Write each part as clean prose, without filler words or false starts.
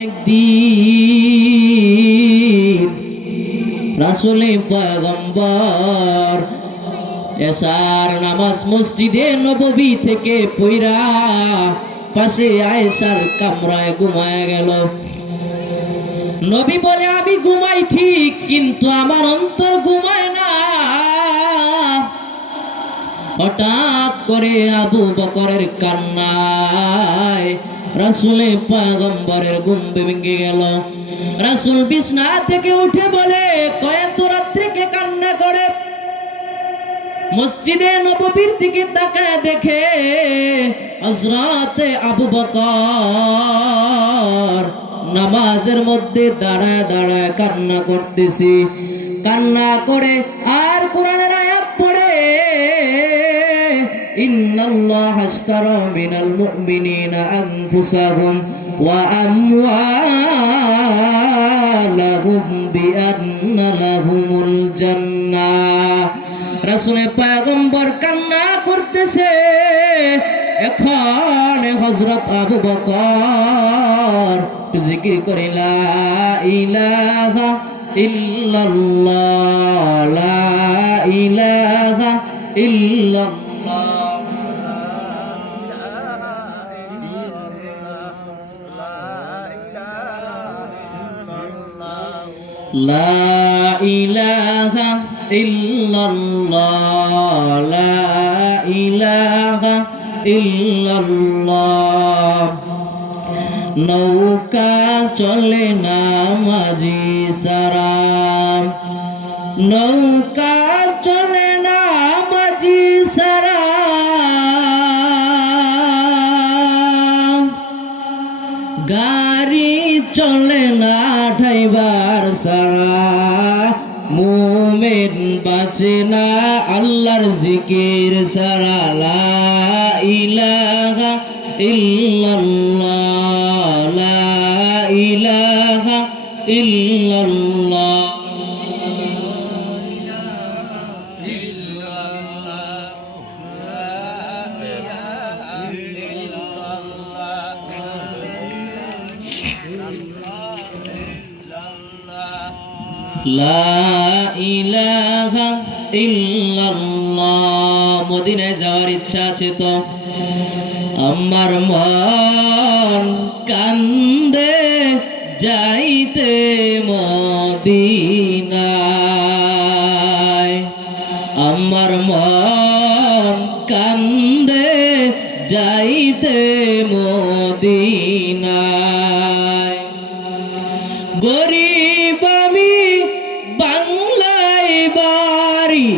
একদিন রাসূলে পয়গম্বর এশার নামাজ মসজিদে নববী থেকে পইরা পাশে আয়েশার কামরায় ঘুমায় গেল। নবী বলে, আমি ঘুমাই ঠিক, কিন্তু আমার অন্তর ঘুমায় না। হঠাৎ করে আবু বকরের কান্নায় রাসূলে পয়গম্বরের ঘুম ভেঙে গেল। রাসূল বিছানা থেকে উঠে বলে, কয়েক রাত্রে কে কান্না করে? মসজিদে নববীর দিকে তাকায় দেখে হযরতে আবু বকর নামাজের মধ্যে দাঁড়ায় দাঁড়ায় কান্না করতেছি। কান্না করে আর কোরআনের আয়াত পড়ে, ইন্নাল্লাহা আশতারা মিনাল মুমিনিনা আনফুসাহুম ওয়া আমওয়ালাহুম বিআন্না লাহুমুল জান্নাহ। রাসূলে পয়গম্বর কান্না করতেছে। এখন হযরত আবু বকর জিকির করে, লা ইলাহা ইল্লাল্লাহ, লা ইলাহা ইল্লাল্লাহ। লা ইলাহা ইল্লাল্লাহ, লা ইলাহা ইল্লাল্লাহ। নৌকা চলে না মাঝি সারা, নৌকা চলে না মাঝি সারা। গাড়ি চলে না ড্রাইভার সারা। মুমিন বাঁচে না আল্লাহর জিকির সারা। লা ইলাহা ইল্লাল্লাহ, লা ইলাহা ইল্লাল্লাহ। লা ইলাহা ইল্লাল্লাহ। মদিনায় যাওয়ার ইচ্ছা আছে তো? আমার মন কান্দে যাইতে মদিনায়, আমার মন কান্দে যাইতে মদিনায়। গরিব আমি বাংলায় বাড়ি,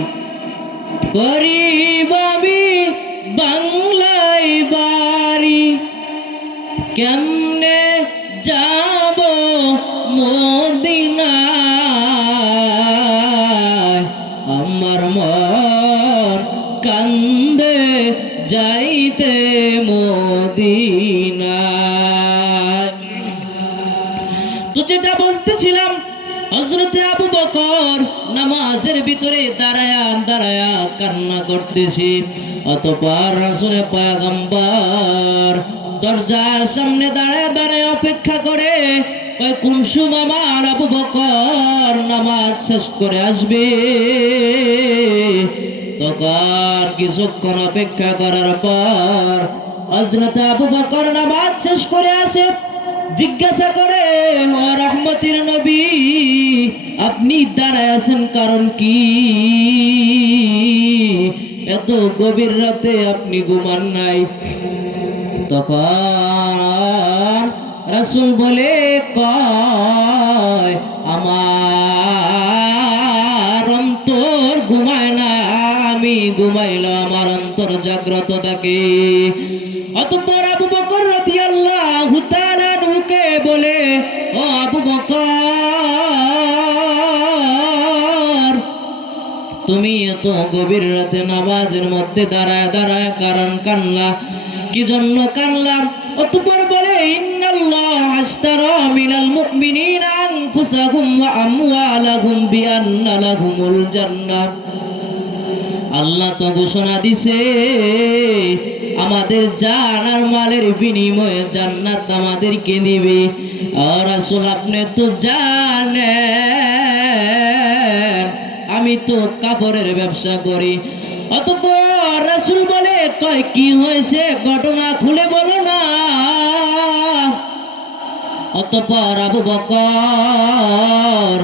গরিব আমি বাংলায় বাড়ি, কেমনে যাব মদিনায়? আমার মন কান্দে যাইতে মদিনায়। তো যেটা বলতেছিলাম, হযরতে আবু বকর নামাজের ভিতরে দাঁড়ায়া দাঁড়ায়া কান্না করতেছি। অতঃপর রাসূলে পয়গম্বর দরজার সামনে দাঁড়ায় দাঁড়ায় অপেক্ষা করে, কোন সময় আমার আবু বকর নামাজ শেষ করে আসবে। তখন কিছুক্ষণ অপেক্ষা করার পর হযরত আবু বকর নামাজ শেষ করে আসে। জিজ্ঞাসা করে, ও রহমতের নবী, আপনি দাঁড়ায় আছেন কারণ কি? এত গভীর রাতে আপনি ঘুমান নাই? তখন রাসূল বলে, কয় আমার অন্তর ঘুমায় না, আমি ঘুমাইলে আমার অন্তর জাগ্রত থাকে। অতঃপর আবু বকর রাদিয়াল্লাহু তাআলা আনহুকে বলে, ও আবু বকর, তুমি এত গভীর রাতে নামাজের মধ্যে দাঁড়ায় দাঁড়ায় কারণ কান্না, কি জন্য কানলাম? অতঃপর বলে, ইন্নাল্লাহা আশতারা মিনাল মুমিনিনা আনফুসাহুম ওয়া আমওয়ালাহুম বিআন্না লাহুমুল জান্নাহ। আল্লাহ তো ঘোষণা দিছে, আমাদের জান আর মালের বিনিময়ে জান্নাত আমাদেরকে দিবে। আর রাসূল আপনি তো জানেন আমি তো কাপড়ের ব্যবসা করি। অতঃপর রাসূল বলে, কয় কি হয়েছে ঘটনা খুলে বলো না। অতঃপর আবু বকর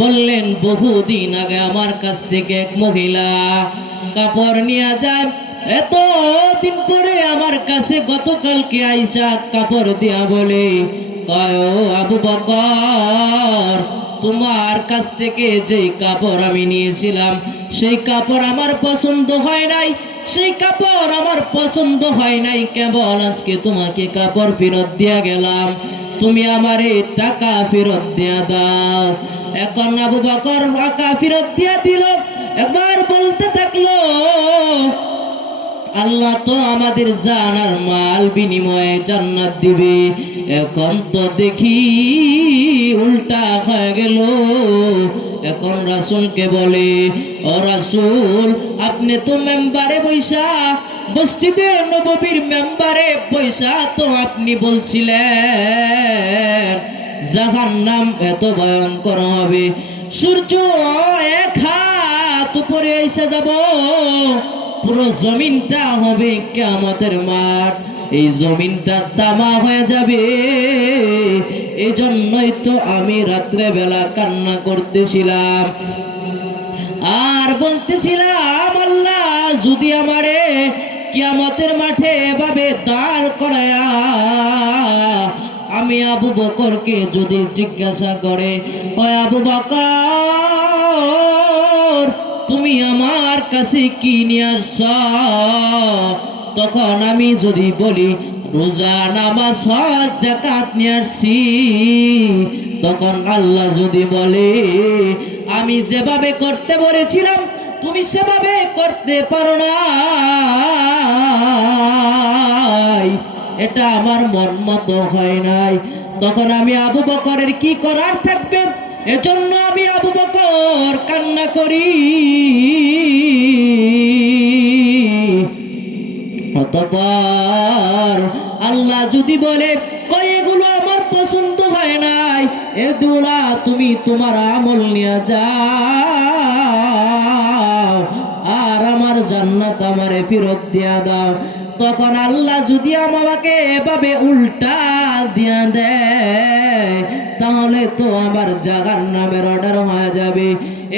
বললেন, বহুদিন আগে আমার কাছ থেকে এক মহিলা কাপড় নিয়ে যায়, এত দিন পরে আমার কাছে গতকালকে আইসা কাপড় দিয়া বলে, কয় ও আবু বকর, তোমার কাছ থেকে যেই কাপড় আমি নিয়েছিলাম সেই কাপড় আমার পছন্দ হয় নাই, সেই কাপড় আমার পছন্দ হয় নাই, কেবল আজকে তোমাকে কাপড় ফেরত দিয়া গেলাম, তুমি আমারে টাকা ফেরত দিয়া দাও। এখন আবু বকর টাকা ফেরত দিয়া দিল। একবার বলতে থাকলো, আল্লাহ তো আমাদের জান আর মাল বিনিময়ে জান্নাত দিবে। এখন তো দেখি উল্টা হয়ে গেল। এখন রাসূলকে বলে, ও রাসূল, আপনি তো মেম্বারে বৈশা, মসজিদে নববীর মেম্বারে বৈশা তো আপনি বলছিলেন জাহান্নাম এত ভয়ঙ্কর হবে, সূর্য এক হাত উপরে এসে যাব, পুরো জমিনটা হবে কিয়ামতের মাঠ, এই জমিনটা তামা হয়ে যাবে। এই জন্যই তো আমি রাত্রে বেলা কান্না করতেছিলাম আর বলতেছিলাম, আল্লাহ যদি আমারে কিয়ামতের মাঠে এভাবে দাঁড় করায়া আমি আবু বকরকে যদি জিজ্ঞাসা করে, ও আবু বকর, তুমি আমার কাছে কি নিয়ে আসছ, তখন আমি যদি বলি রোজা নামাজ হজ যাকাত নিয়ে আসছি, তখন আল্লাহ যদি বলে, আমি যেভাবে করতে বলেছিলাম তুমি সেভাবে করতে পারো না, এটা আমার মন মতো হয় নাই, তখন আমি আবু বকরের কি করার থাকবে? এজন্য আমি আবু বকর কান্না করি। অতঃপর আল্লাহ যদি বলে, কয় এগুলো আমার পছন্দ হয় নাই, এগুলা তুমি তোমার আমল নিয়ে যাও আর আমার জান্নাত আমারে ফেরত দিয়া দাও, তখন আল্লাহ যদি আমাকে এভাবে উল্টা দিয়া দেয় তাহলে তো আমার জাহান্নামের অর্ডার হয়ে যাবে।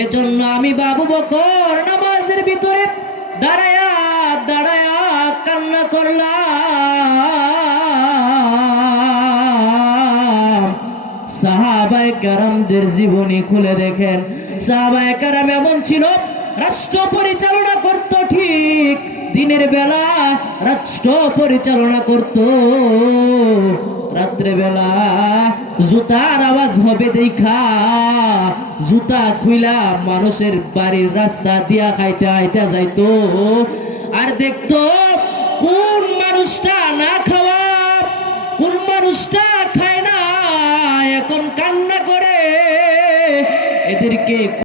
এজন্য আমি আবু বকর নামাজের ভিতরে দাঁড়ায়া দাঁড়ায়া কান্না করলাম। সাহাবায়ে কেরামদের জীবনী খুলে দেখেন, সাহাবায়ে কেরাম এমন ছিল, রাষ্ট্র পরিচালনা করত, ঠিক দিনের বেলা রাষ্ট্র পরিচালনা করত, রাত্রে বেলা জুতার আওয়াজ হবে দেখা জুতা খুইলা মানুষের বাড়ির রাস্তা দিয়া খাইটা হাইটা যাইতো আর দেখতো কোন মানুষটা না খাওয়া, কোন মানুষটা খায় না, এখন কান্না করে এদেরকে